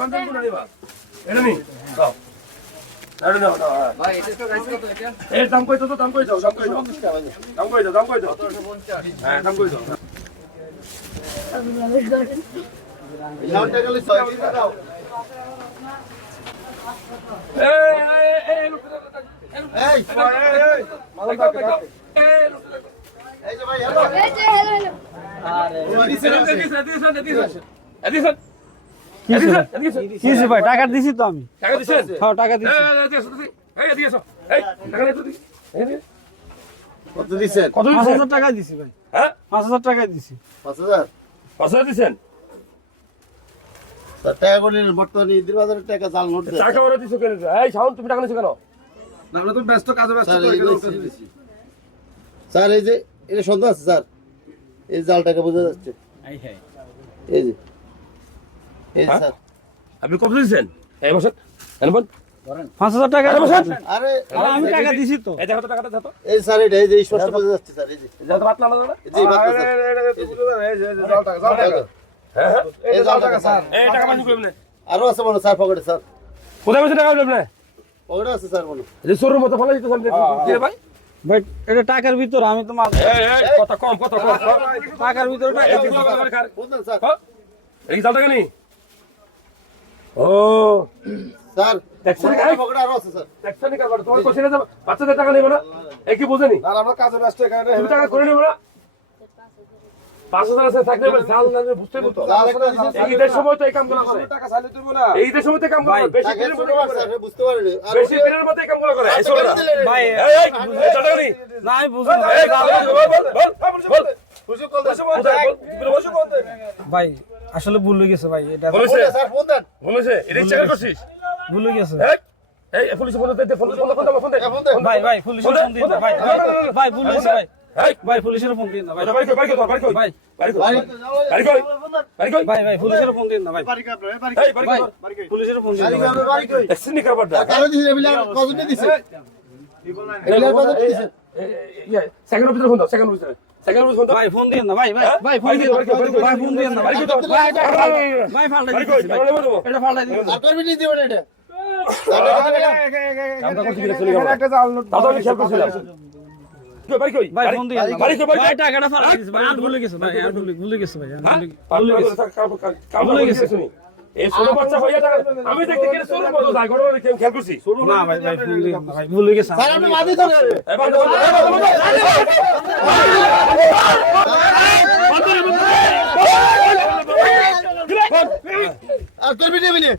এটা নি? দাও। হ্যাঁ। ভাই দাম কই দাও দাম কই দাও, দাম কই দাও। দাম কই দাও, দাম কই দাও। হ্যাঁ, দাম কই দাও। এই, এই, এই, এই, লোকটা, লোকটা, এই, দাও। এই, লোকটা, এদিকে, এদিকে, এদিকে, এদিকে। এদিকে, এদিকে, এদিকে। কি হয়েছে ভাই টাকা দিছি তো আমি টাকা দিছেন? হ্যাঁ টাকা দিছি এই, এদিকে এসো, এই, টাকা। কত কত দিছেন? হাজার টাকা দিছি ভাই হ্যাঁ? পাঁচ হাজার টাকা দিছি পাঁচ হাজার পাঁচ হাজার দিছেন? তা টাকা করে বর্তমানে ঈদের বাজারে টাকা জাল নোট টাকা ওরা দিছো কেন? এই, শাওন, তুমি টাকা নিছো কেন? স্যার, এই দিচ্ছি। স্যার এই যে এটা সন্দেহ আছে স্যার এই জাল টাকা বোঝা যাচ্ছে এই যে এই যে? স্যার আপনি কত দিছেন? এই বসেন। এই বসেন। পাঁচ হাজার টাকা আরে বসেন। আরে আরে আমি টাকা দিছি তো এই দেখো টাকাটা এই স্যার এটা এই যে স্পষ্ট বোঝা যাচ্ছে স্যার এই যে এই দেখো তো পাতলা না এই যে স্যার হ্যাঁ, হ্যাঁ। এই জাল টাকা স্যার এই টাকা আরও আছে মনে হয় স্যার পকেটে স্যার কোথায় বসে টাকা পকেটে আছে স্যার মনে হয়। এই যে মতো ফলাই আপনি। কি রে ভাই? ভাই এটা টাকার ভিতর আমি তোমার এই, এই, কথা কম, কথা কম। টাকার ভিতরে টাকা। বুঝলেন স্যার হ্যাঁ? এই টাকা নি? ও, স্যার দেখছেন কি? পকেটে আরও আছে স্যার দেখছেন কি কারবার? তোমার কোশ্চেনে যাবে, বাচ্চাদের টাকা নেবে না? এ কি বোঝেনি? তুমি টাকা করে নেবে না? পাঁচ হাজার আছে, থাকলে জাল না বুঝতে এই ঈদের সময় তো এই কামগুলো করে। এই ঈদের সময় তো এই কামগুলো করে। বেশি দিনের মধ্যে করে। স্যার বুঝতে আর বেশি দিনের মধ্যে কামগুলো করে। এই ছোটরা। ভাই এই, টাকা নি? না আমি বুঝলাম না। বল, বল, বল, বল, বল। ভাই আসলে ভুল হয়ে গেছে ভাই এটা বলেছে? স্যার ফোন দেন বলেছে? এটা চেক করছিস? ভুল হয়ে গেছে এই, এই, পুলিশে ফোন দে, দে, ফোন দে, ফোন দে, ফোন দে, ফোন দে। ভাই ভাই পুলিশের ফোন দিন না ভাই ভাই, ভাই ভুল হয়েছে ভাই এই, ভাই পুলিশের ফোন দিন না ভাই? ভাই বাড়ি কই? বাড়ি কই? বাড়ি কই? ভাই ভাই পুলিশের ফোন দিন না ভাই এই, বাড়ি কই ভাই তোর? পুলিশের ফোন দিন না ভাই। বাড়ি কই দেখছিস নি কারবারটা? কারও দিছে এবিলা কজনে দিছে এবিলা কজনে দিছে ইয়ে, সেকেন্ড অফিসারে ফোন দাও, সেকেন্ড অফিসারে। সেকেন্ড অফিসারে ফোন দাও। ভাই ফোন দিন না ভাই ভাই হ্যাঁ? ফোন দিন? ভাই ফোন দিন না ভাই? ভাই? এটা দিবেন এটা আমি খেয়াল করছিলাম। টাকাটা ভুলে গেছে ভাই ভুলে ভুলে গেছে ভাই হ্যাঁ? ভুলে- গেছে ভুলে। এই ছোট বাচ্চা হইয়া টাকা- আমি দেখতে গেলে ছোটর মতো যায়, ঘটনা দেখে আমি খেয়াল করছি। না ভাই ভাই না ভাই ভুলে গেছে। স্যার আপনি বান্ধব, বান্ধব, বান্ধব। আর করবি নি